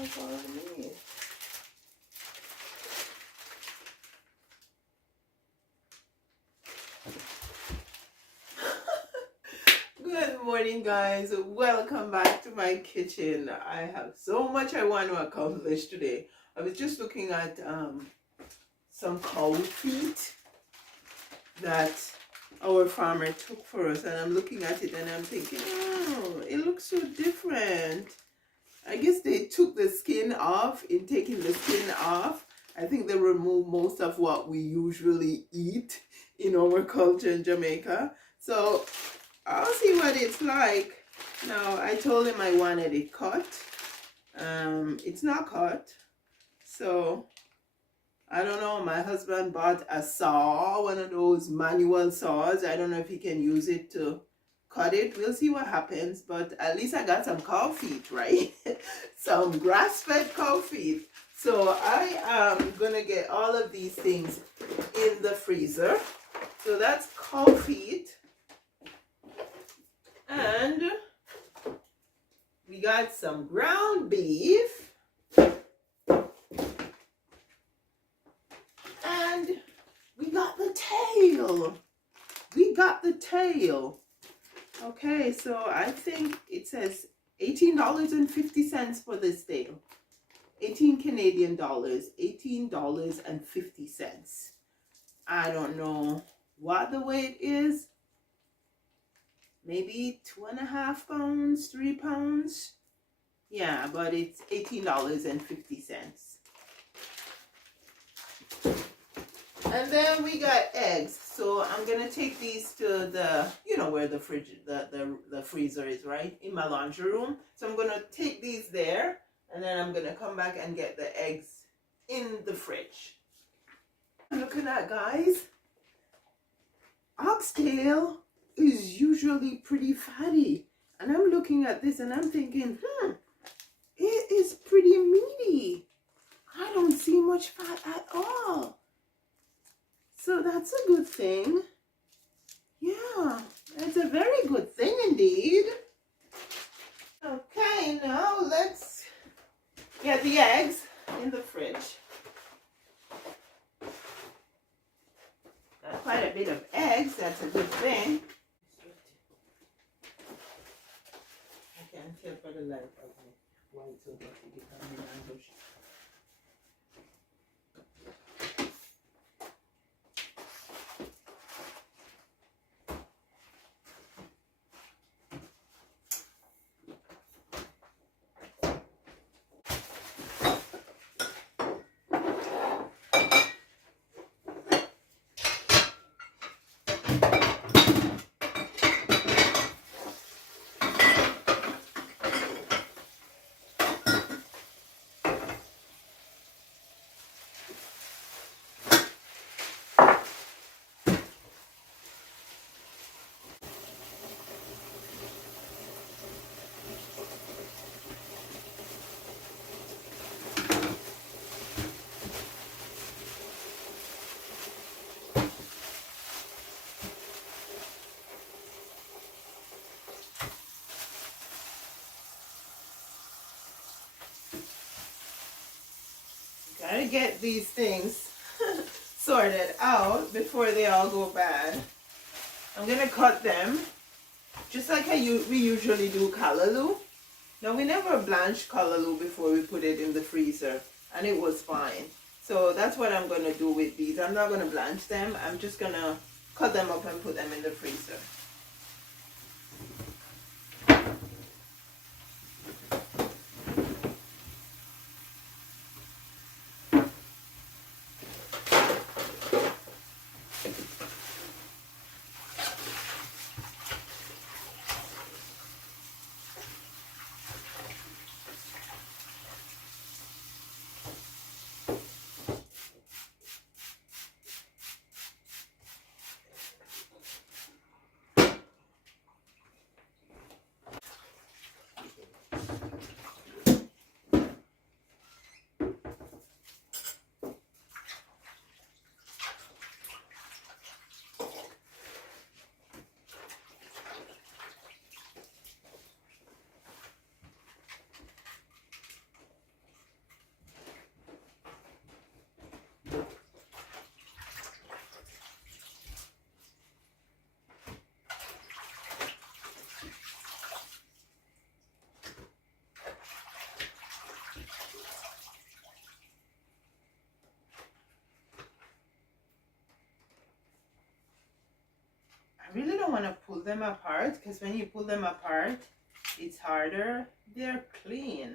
That's all I need. Good morning, guys. Welcome back to my kitchen. I have so much I want to accomplish today. I was just looking at some cow feet that our farmer took for us, and I'm looking at it and I'm thinking, oh, it looks so different. I guess they took the skin off. In taking the skin off, I think they removed most of what we usually eat in our culture in Jamaica. So I'll see what it's like. Now, I told him I wanted it cut. It's not cut. So I don't know. My husband bought a saw, one of those manual saws. I don't know if he can use it to cut it. We'll see what happens. But at least I got some cow feet, right? Some grass-fed cow feet. So I am going to get all of these things in the freezer. So that's cow feet. And we got some ground beef. And we got the tail. We got the tail. Okay, so I think it says $18.50 for this tail. 18 Canadian dollars, $18.50. I don't know what the weight is. Maybe 2.5 pounds, 3 pounds. Yeah, but it's $18.50. And then we got eggs. So I'm gonna take these to the, you know where the fridge, the freezer is, right? In my laundry room. So I'm gonna take these there, and then I'm gonna come back and get the eggs in the fridge. Look at that, guys. Oxtail is usually pretty fatty, and I'm looking at this and I'm thinking, it is pretty meaty. I don't see much fat at all. So that's a good thing. Yeah, it's a very good thing indeed. Okay, now let's get the eggs in the fridge. Got quite a bit of eggs, that's a good thing. I can't tell for the light of my white so that it becomes an ambush. Gotta get these things sorted out before they all go bad. I'm gonna cut them just like we usually do callaloo. Now, we never blanched callaloo before we put it in the freezer, and it was fine. So that's what I'm gonna do with these. I'm not gonna blanch them. I'm just gonna cut them up and put them in the freezer. don't want to pull them apart, because when you pull them apart, it's harder. They're clean.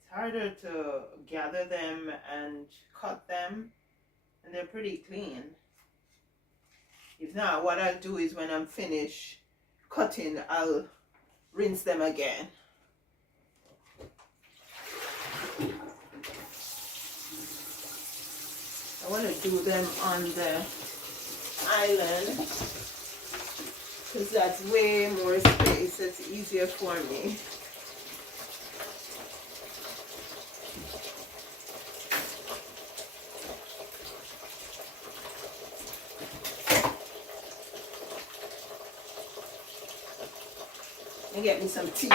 It's harder to gather them and cut them, and they're pretty clean. If not, what I'll do is when I'm finished cutting, I'll rinse them again. I want to do them on the island because that's way more space. It's easier for me. And get me some tea.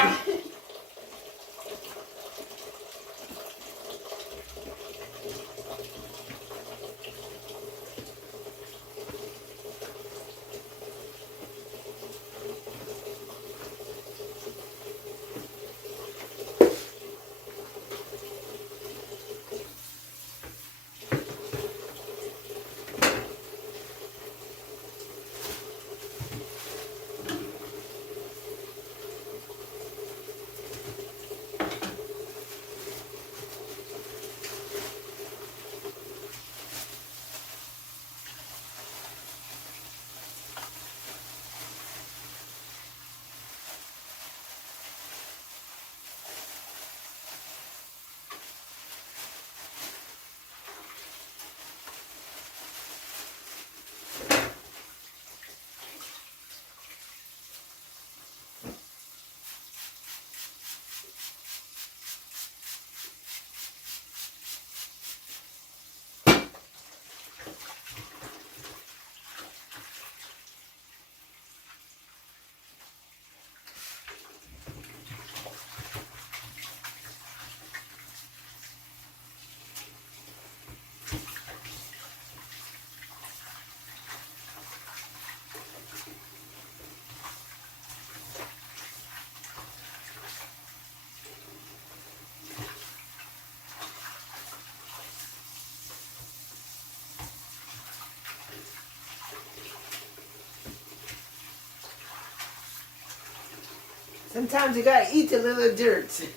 Sometimes you gotta eat a little dirt.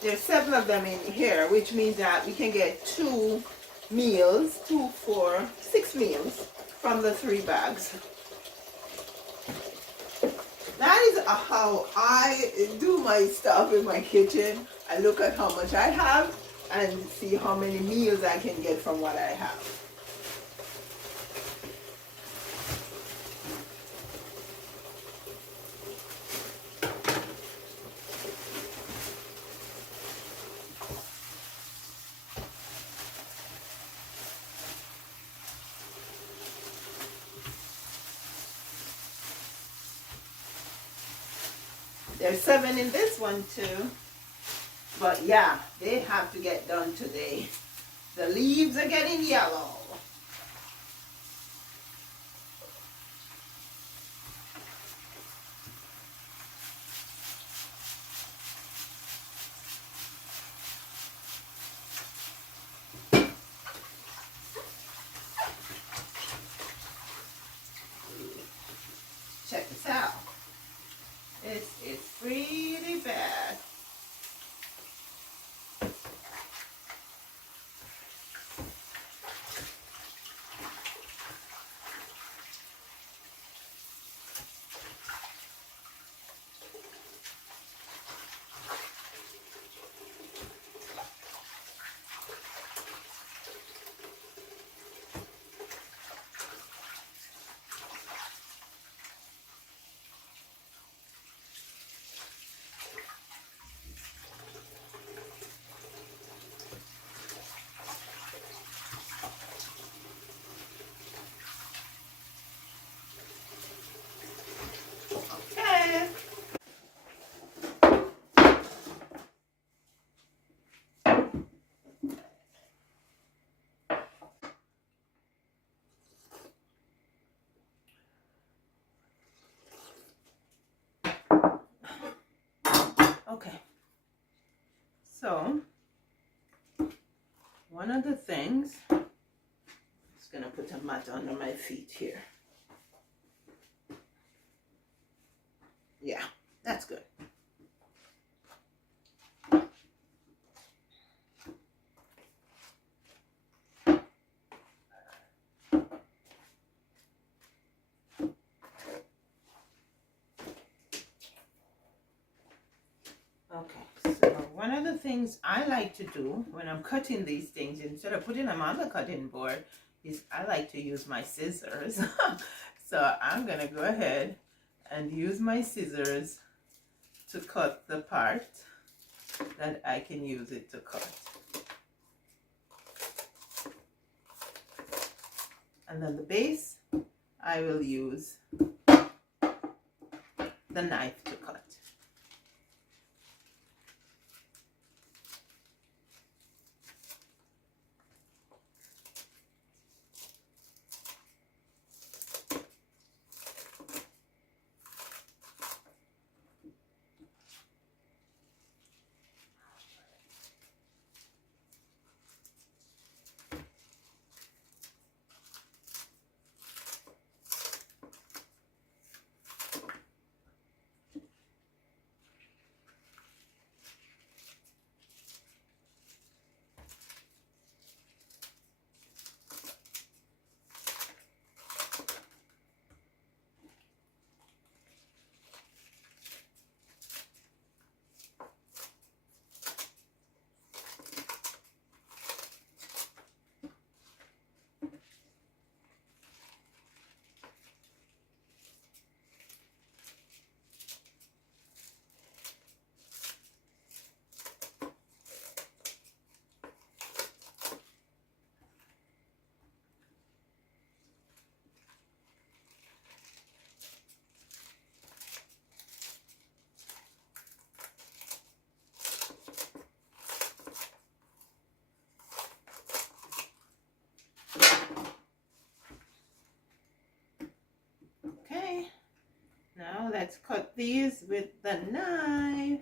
There's 7 of them in here, which means that we can get 2 meals, 2, 4, 6 meals from the 3 bags. That is how I do my stuff in my kitchen. I look at how much I have and see how many meals I can get from what I have. There's 7 in this one too. But yeah, they have to get done today. The leaves are getting yellow. Check this out. It's pretty bad. Okay, so one of the things, I'm just gonna put a mat under my feet here. Yeah, that's good. Okay, so one of the things I like to do when I'm cutting these things, instead of putting them on the cutting board, is I like to use my scissors. So I'm gonna go ahead and use my scissors to cut the part that I can use it to cut. And then the base, I will use the knife to cut. Okay, now let's cut these with the knife.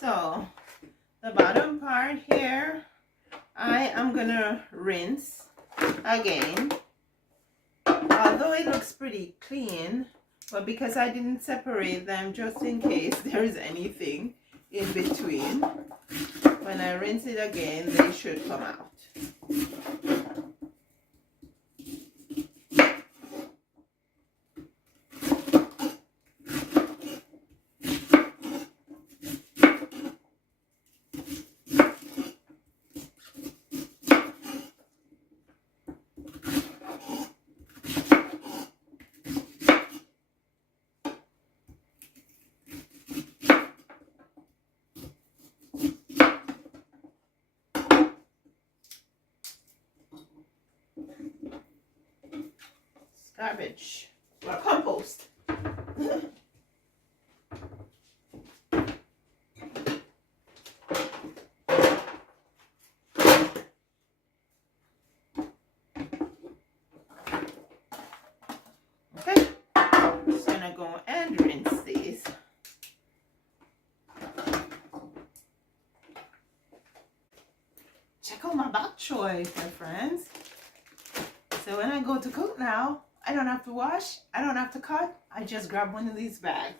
So the bottom part here, I am gonna rinse again. Although it looks pretty clean, but because I didn't separate them just in case there is anything in between, when I rinse it again, they should come out. Garbage or compost. go and rinse these. Check out my bok choy, my friends. So when I go to cook now, I don't have to wash, I don't have to cut. I just grab one of these bags.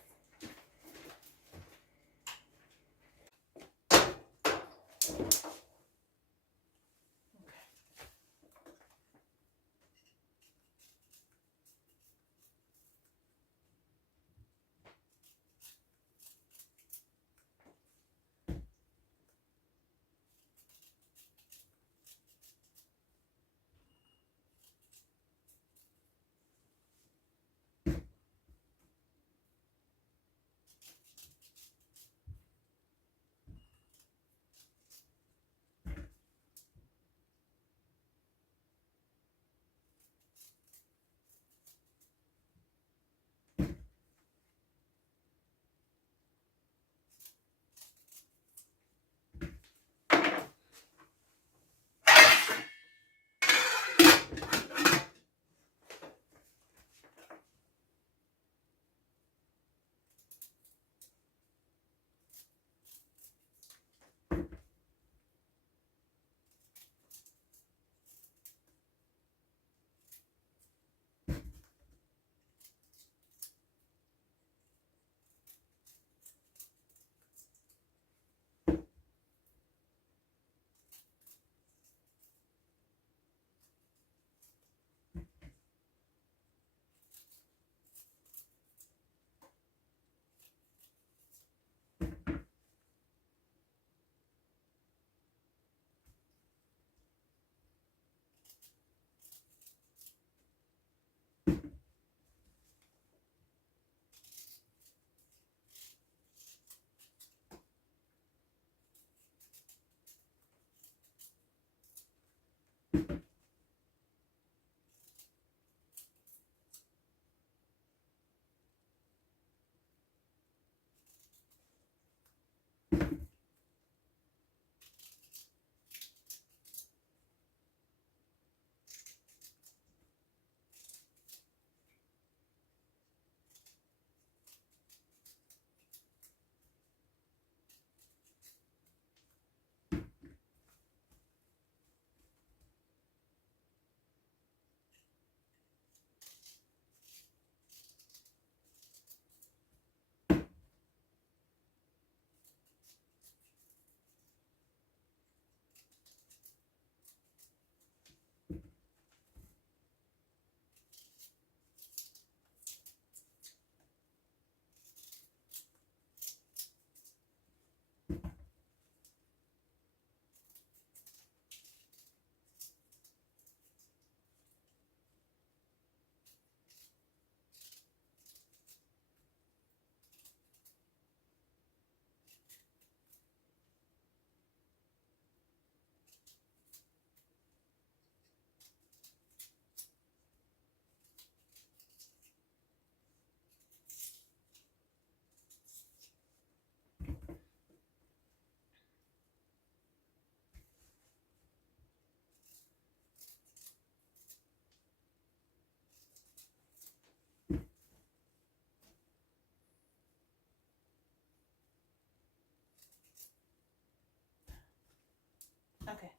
Okay,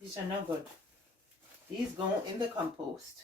these are no good. These go in the compost.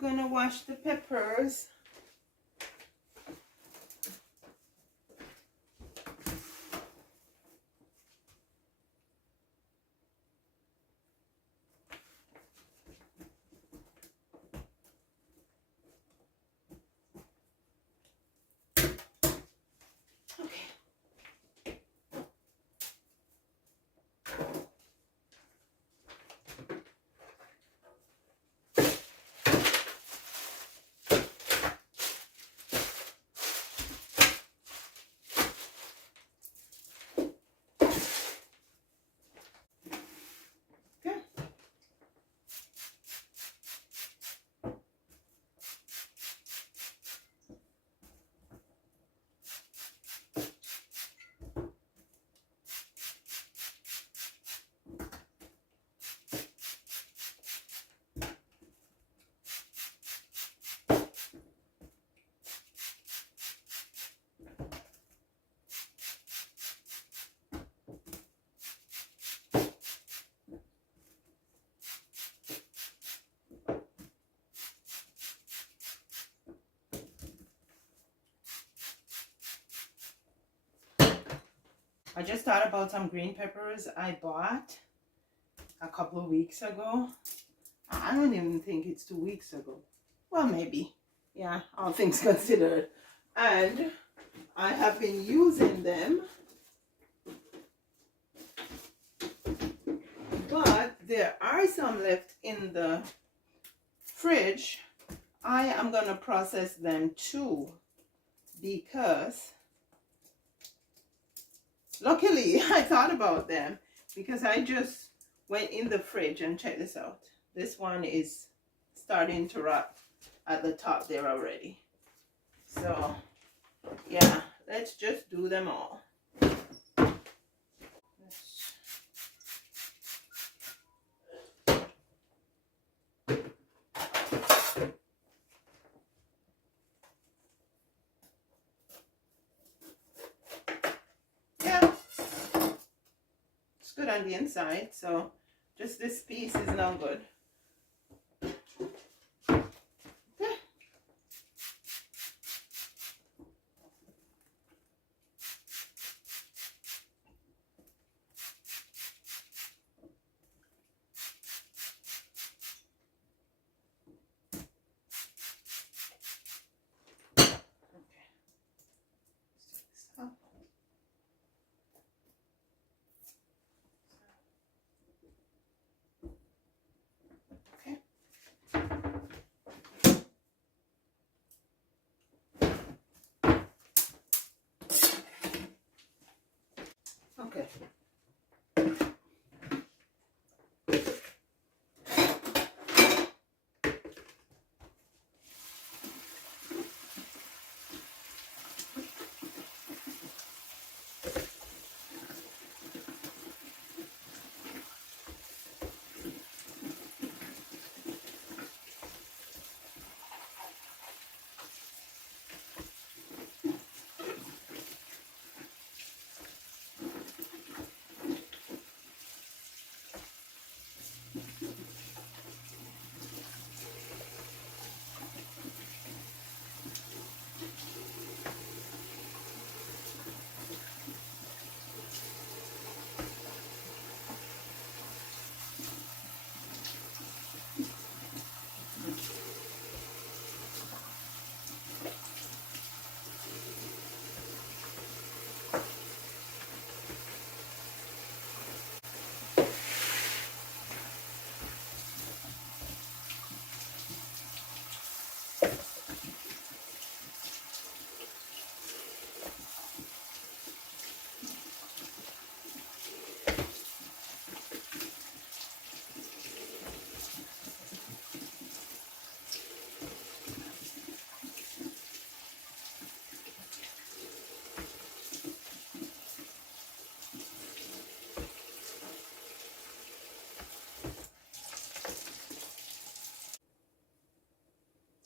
gonna wash the peppers. I just thought about some green peppers I bought a couple of weeks ago. I don't even think it's 2 weeks ago. Well, maybe. Yeah, all things considered. And I have been using them. But there are some left in the fridge. I am going to process them too. Because luckily I thought about them. Because I just went in the fridge and checked this out. This one is starting to rot at the top there already. So yeah, let's just do them all. Yeah, it's good on the inside, so just this piece is no good. Okay.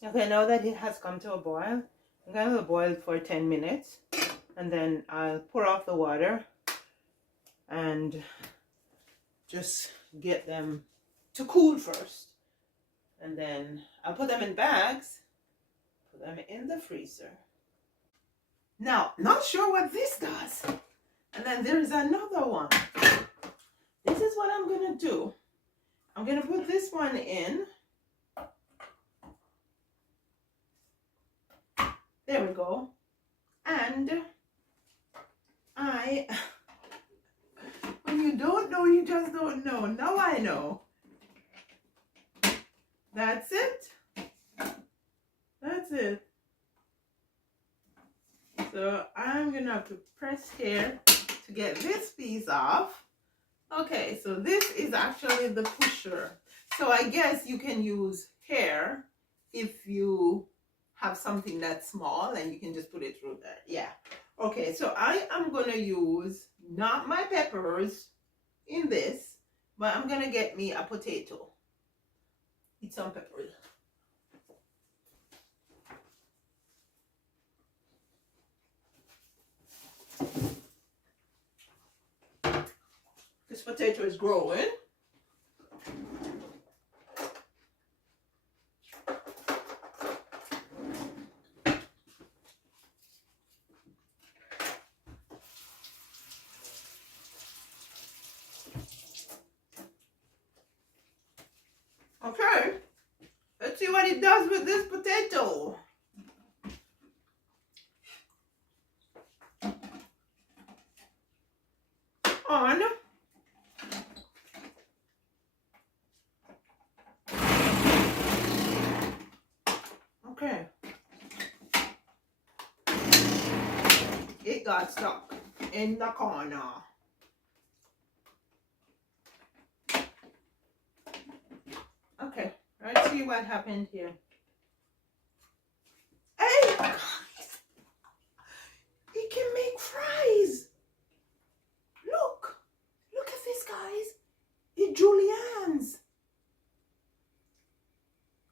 Okay, now that it has come to a boil, I'm going to boil it for 10 minutes. And then I'll pour off the water and just get them to cool first. And then I'll put them in bags, put them in the freezer. Now, not sure what this does. And then there's another one. This is what I'm gonna do. I'm gonna put this one in. There we go. And when you don't know, you just don't know. Now I know. That's it. That's it. So I'm gonna have to press here to get this piece off. Okay, so this is actually the pusher. So I guess you can use hair if you have something that's small and you can just put it through there. Yeah. Okay, so I am gonna use not my peppers in this, but I'm gonna get me a potato. Eat some peppers. This potato is growing. Okay, let's see what it does with this potato. On. Okay. It got stuck in the corner. Okay, let's see what happened here. Hey, guys! It can make fries. Look. Look at this, guys. It juliennes.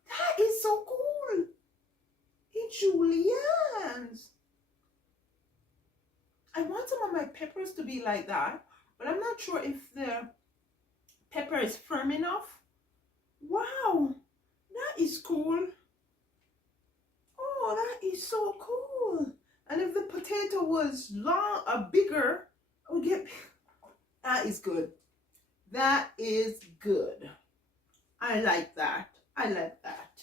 That is so cool. It juliennes. I want some of my peppers to be like that, but I'm not sure if the pepper is firm enough. Wow, that is cool. Oh, that is so cool. And if the potato was long or bigger, I would get. That is good. That is good. I like that. I like that.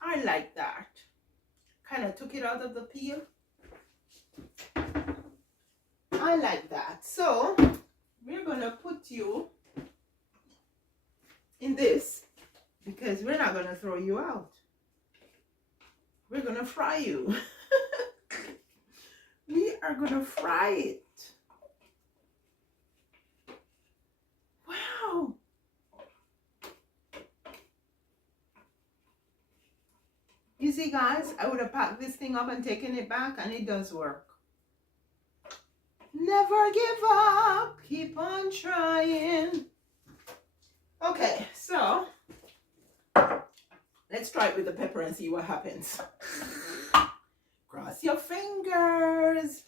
I like that. Kind of took it out of the peel. I like that. So we're gonna put you in this because we're not gonna throw you out. We're gonna fry you. We are gonna fry it. Wow. You see, guys, I would have packed this thing up and taken it back, and it does work. Never give up. Keep on trying. Okay, so let's try it with the pepper and see what happens. Cross your fingers.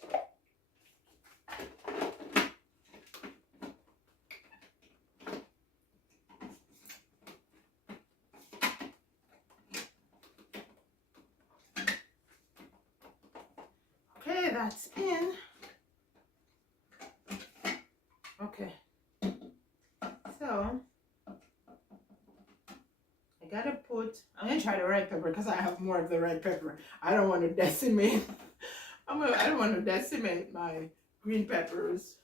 Okay, that's in. Okay, so I gotta put, I'm gonna try the red pepper because I have more of the red pepper. I don't want to decimate. I don't want to decimate my green peppers.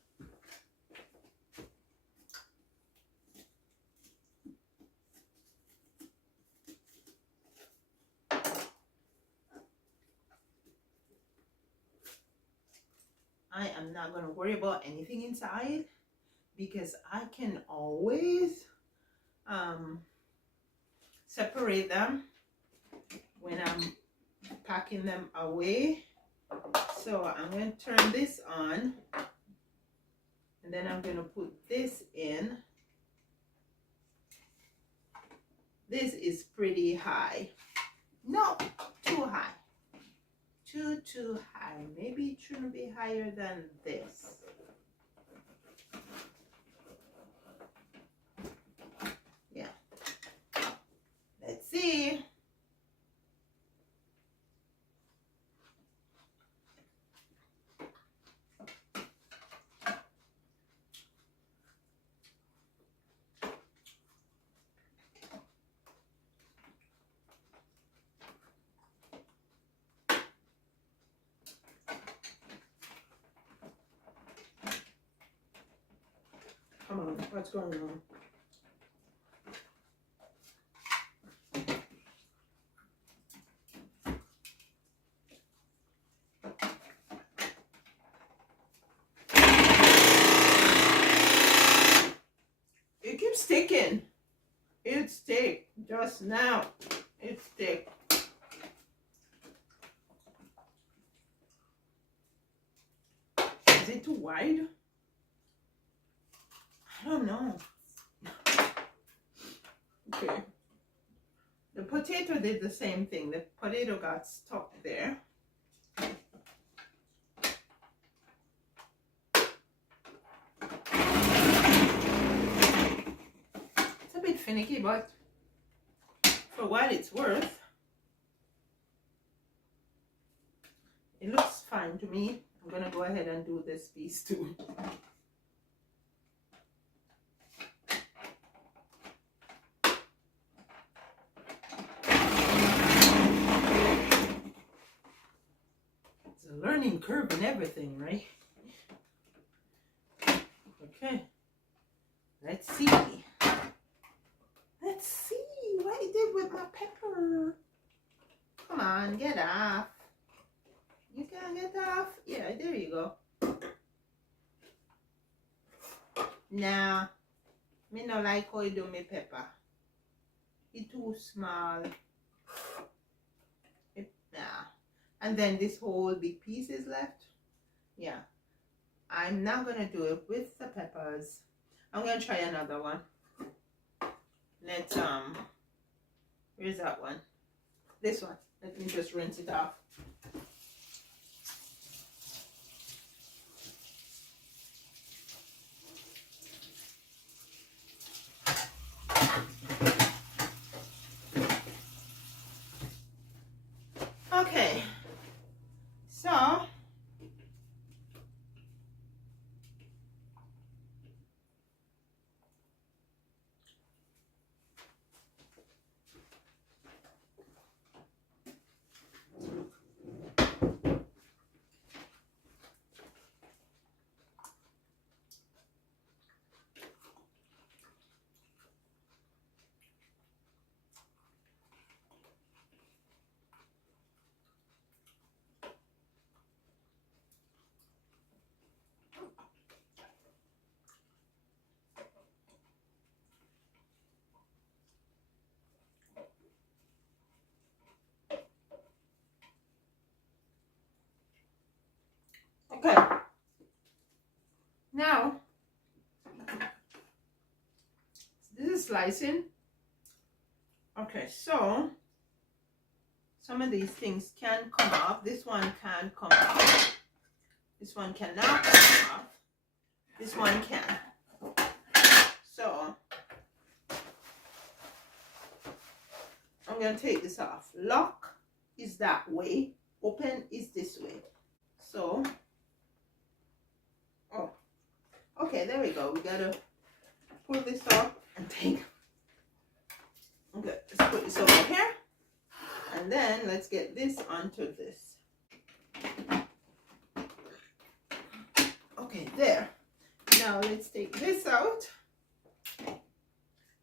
I am not going to worry about anything inside because I can always separate them when I'm packing them away. So I'm going to turn this on and then I'm going to put this in. This is pretty high. No, too high. Too high. Maybe it shouldn't be higher than this. Yeah. Let's What's going on? It keeps sticking. It stick just now. It stick. Is it too wide? I don't know. Okay. The potato did the same thing. The potato got stuck there. It's a bit finicky, but for what it's worth, it looks fine to me. I'm gonna go ahead and do this piece too. It's a learning curve and everything, right? Okay. Let's see. Let's see what I did with my pepper. Come on, get off. You can get off. Yeah, there you go. Nah, me no like how you do my pepper. It's too small. Nah. And then this whole big piece is left. Yeah. I'm not gonna do it with the peppers. I'm gonna try another one. Let's where's that one? This one. Let me just rinse it off. Okay, so okay. Now this is slicing. Okay, so some of these things can come off. This one can come off. This one cannot come off. This one can. So I'm gonna take this off. Lock is that way. Open is this way. So, oh, okay, there we go. We gotta pull this off and take. Okay, let's put this over here. And then let's get this onto this. Okay, there. Now let's take this out.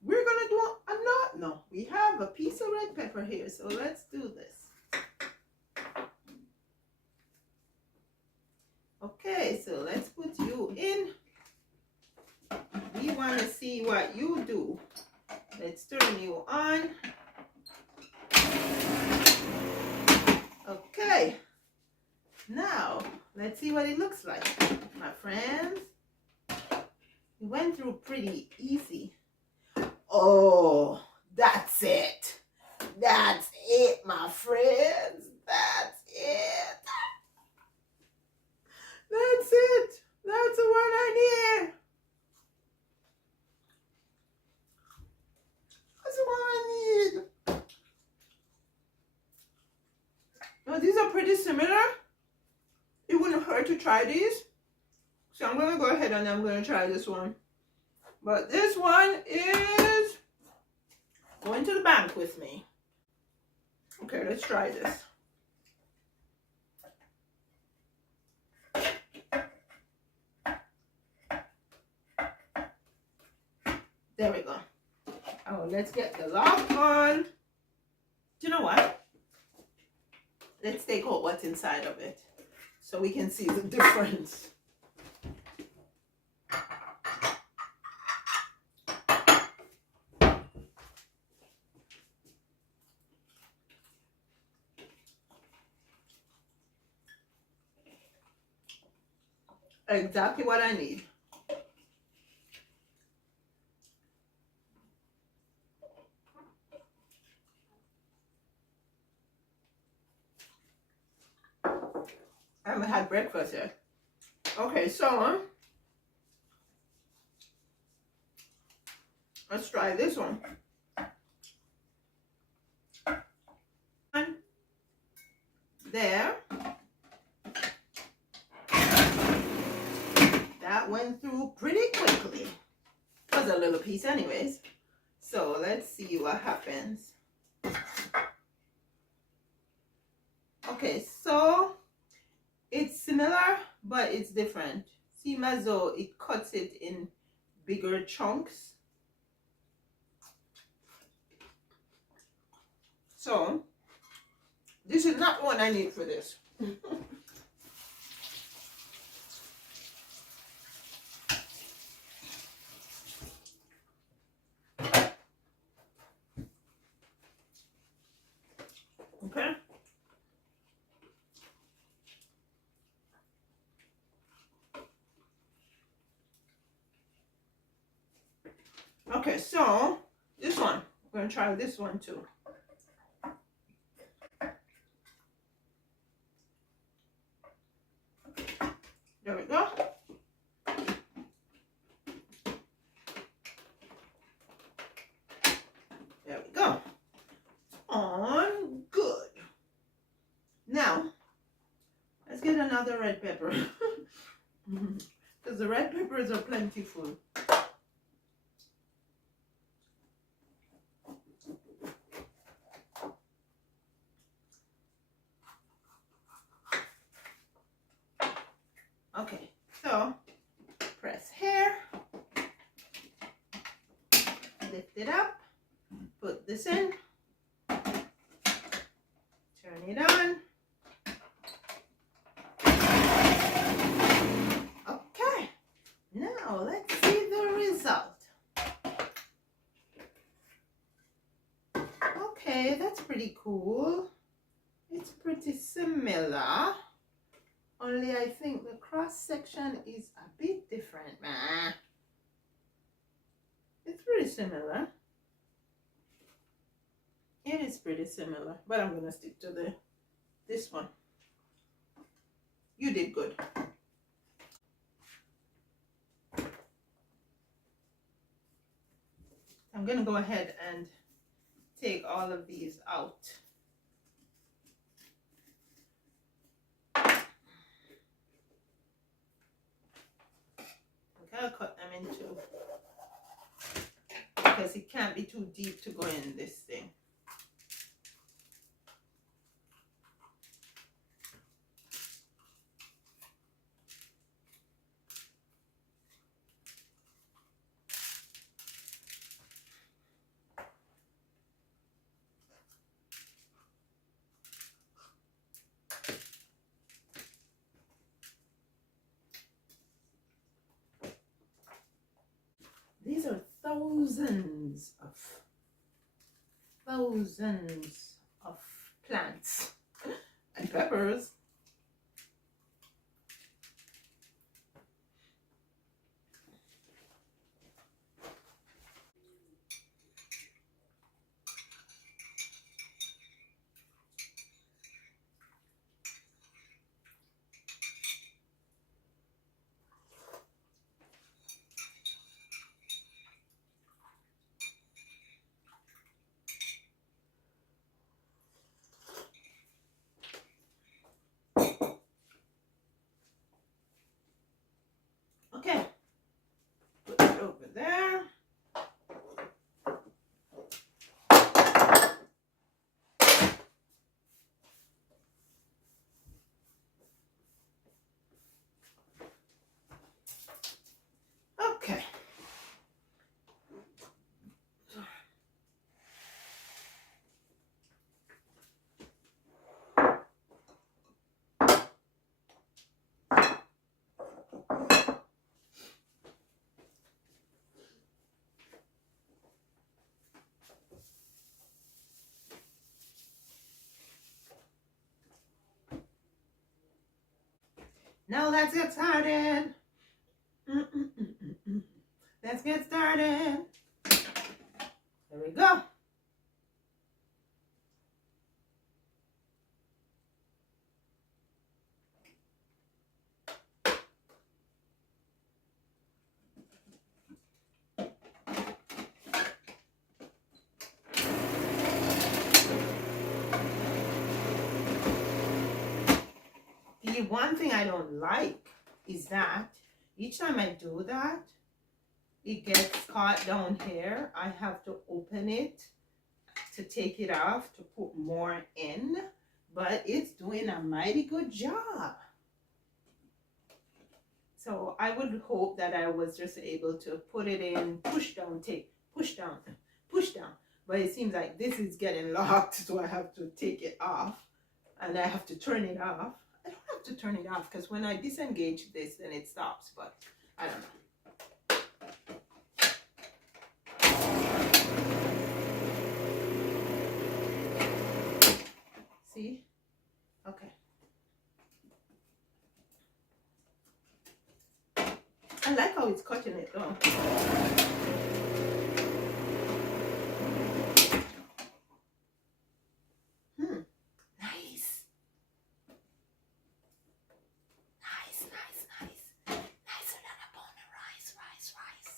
We're gonna do a knot. No, we have a piece of red pepper here, so let's do this. Okay, so let's put you in. We want to see what you do. Let's turn you on. Okay, now let's see what it looks like, my friends. We went through pretty easy. Oh, that's it. That's it, my friends. That's it. That's it. That's the one I need. That's the one I need. Now, these are pretty similar. It wouldn't hurt to try these. So I'm going to go ahead and I'm going to try this one. But this one is going to the bank with me. Okay, let's try this. There we go. Oh, let's get the lock on. Do you know what? Let's take out what's inside of it so we can see the difference. Exactly what I need. I haven't had breakfast yet. Okay, so let's try this one. There. That went through pretty quickly. It was a little piece anyways. So let's see what happens. Okay, so it's similar, but it's different. See, as though it cuts it in bigger chunks. So this is not one I need for this. Okay. Okay, so this one, we're gonna try this one too. There we go. There we go. On good. Now, let's get another red pepper. Because the red peppers are plentiful. Okay, so press here, lift it up, put this in, turn it on. Okay, now let's see the result. Okay, that's pretty cool. It's pretty similar. Only I think the cross section is a bit different. It's pretty similar. It is pretty similar, but I'm gonna stick to this one. You did good. I'm gonna go ahead and take all of these out. I'm gonna cut them in two because it can't be too deep to go in this thing. These are thousands of plants and peppers. Okay, put it over there. Okay. Now let's get started. Let's get started. There we go. The one thing I don't like is that each time I do that, it gets caught down here. I have to open it to take it off to put more in, but it's doing a mighty good job. So I would hope that I was just able to put it in, push down, take, push down, push down. But it seems like this is getting locked, so I have to take it off and I have to turn it off. I don't have to turn it off because when I disengage this, then it stops, but I don't know. See? Okay. I like how it's cutting it though. Nice. Nice, nice, nice. Nicer than a bone of rice, rice, rice.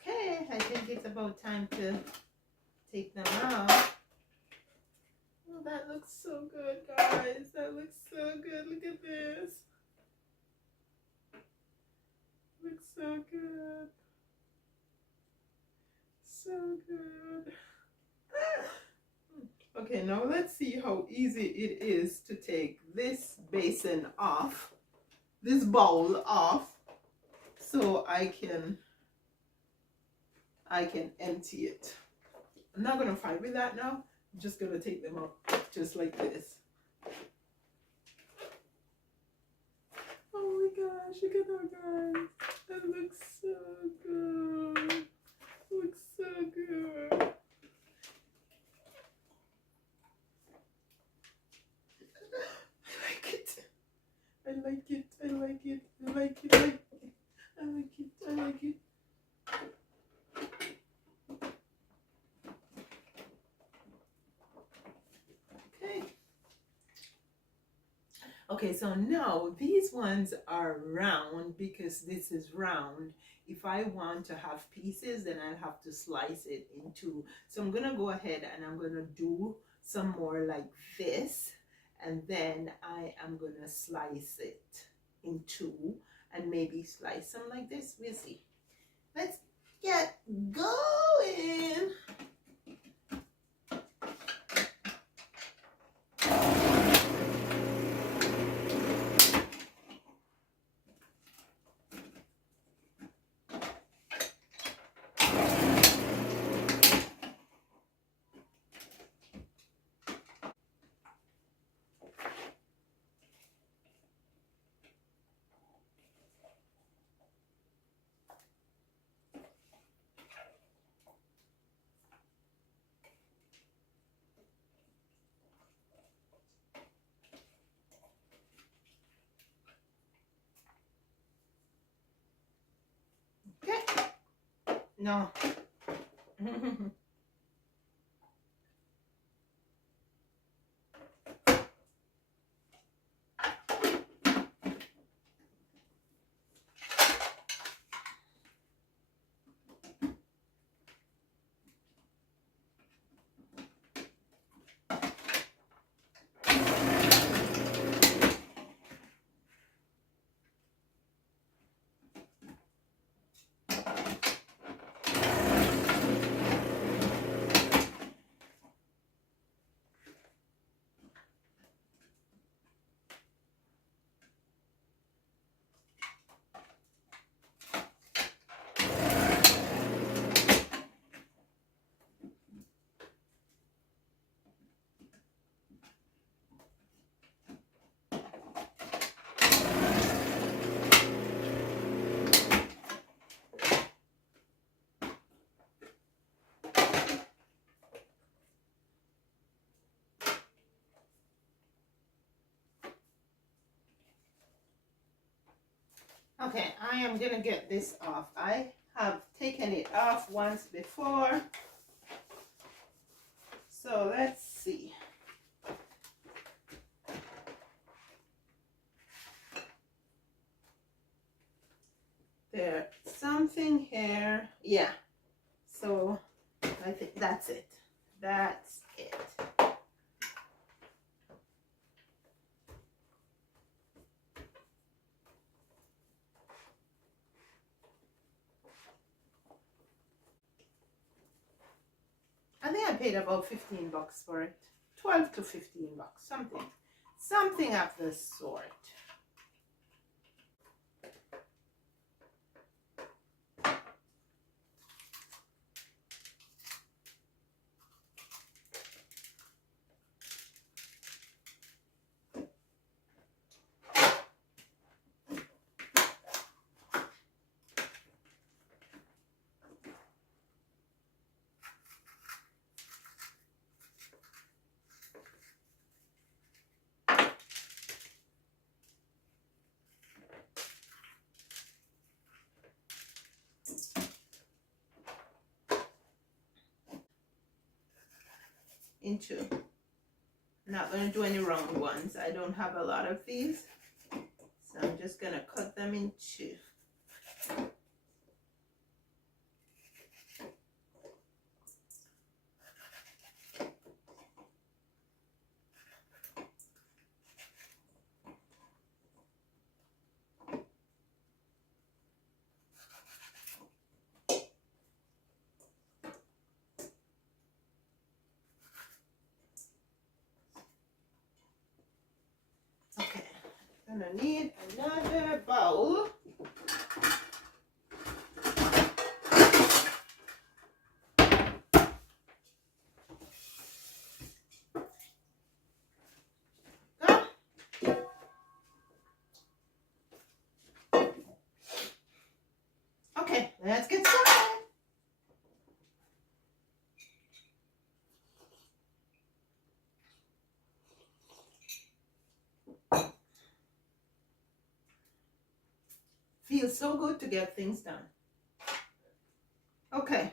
Okay, I think it's about time to take them out. Oh, that looks so good, guys. That looks so good. Look at this. Looks so good. So good. Okay, now let's see how easy it is to take this basin off, this bowl off, so I can empty it. I'm not gonna fight with that now. I'm just gonna take them out just like this. Oh my gosh, look at that, guys. That looks so good. Looks so good. I like it. I like it. I like it. I like it. I like it. I like it. I like it. Okay, so now these ones are round because this is round. If I want to have pieces, then I'll have to slice it in two. So I'm gonna go ahead and I'm gonna do some more like this, and then I am gonna slice it in two and maybe slice them like this. We'll see. Let's get going. Okay. No. Okay, I am gonna get this off. I have taken it off once before. So let's see. There's something here. Yeah. So I think that's it. That's it. I think I paid about $15 for it. 12 to $15, something of the sort. Into, I'm not going to do any round ones. I don't have a lot of these, so I'm just going to cut them in two. Okay, I'm going to need another bowl. Okay, let's get started. Feels so good to get things done. Okay.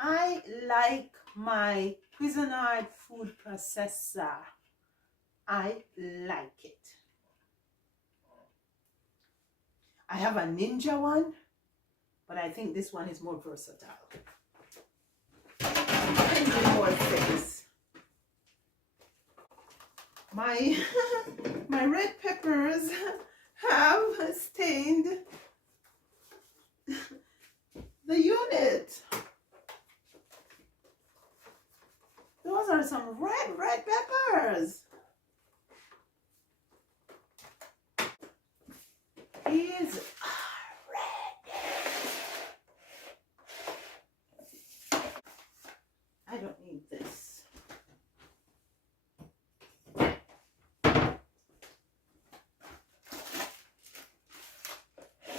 I like my Cuisinart food processor. I like it. I have a Ninja one, but I think this one is more versatile. And do more things. My my red peppers have stained the unit. Those are some red peppers. these are ready. I don't need this.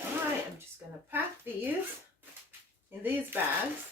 Alright, I'm just going to pack these in these bags.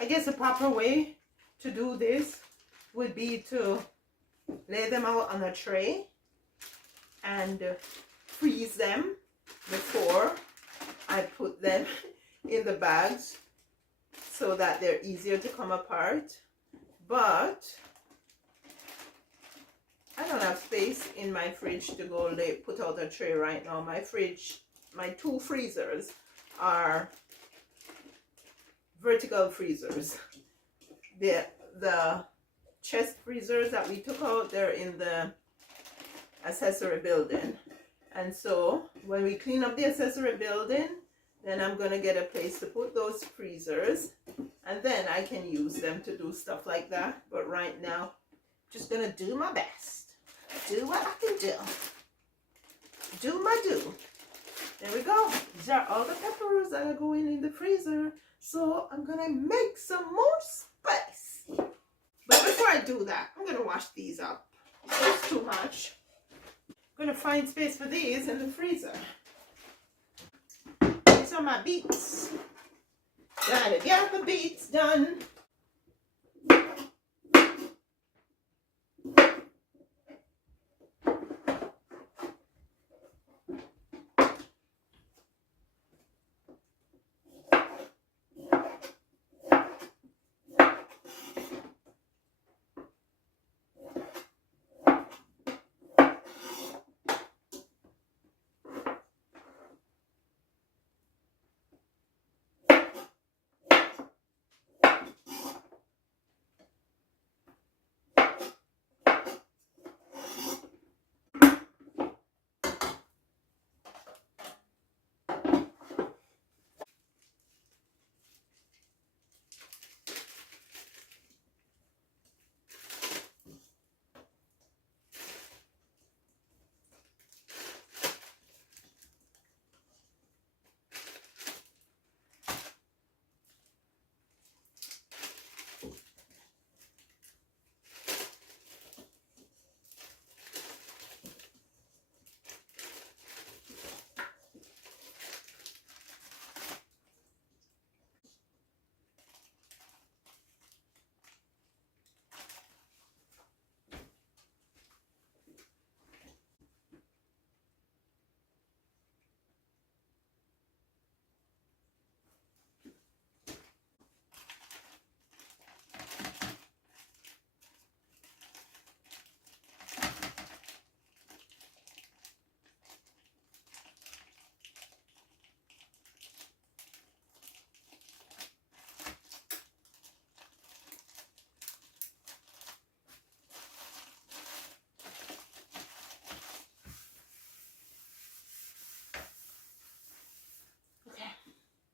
I guess the proper way to do this would be to lay them out on a tray and freeze them before I put them in the bags so that they're easier to come apart. But I don't have space in my fridge to go put out a tray right now. My two freezers are vertical freezers. The chest freezers that we took out, they're in the accessory building, and so when we clean up the accessory building, then I'm gonna get a place to put those freezers, and then I can use them to do stuff like that. But right now, just gonna do my best, do what I can do my do. There we go. These are all the peppers that are going in the freezer. So I'm gonna make some more spice. But before I do that, I'm gonna wash these up. It's too much. I'm gonna find space for these in the freezer. These are my beets. Gotta get the beets done.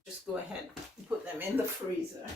Just go ahead and put them in the freezer.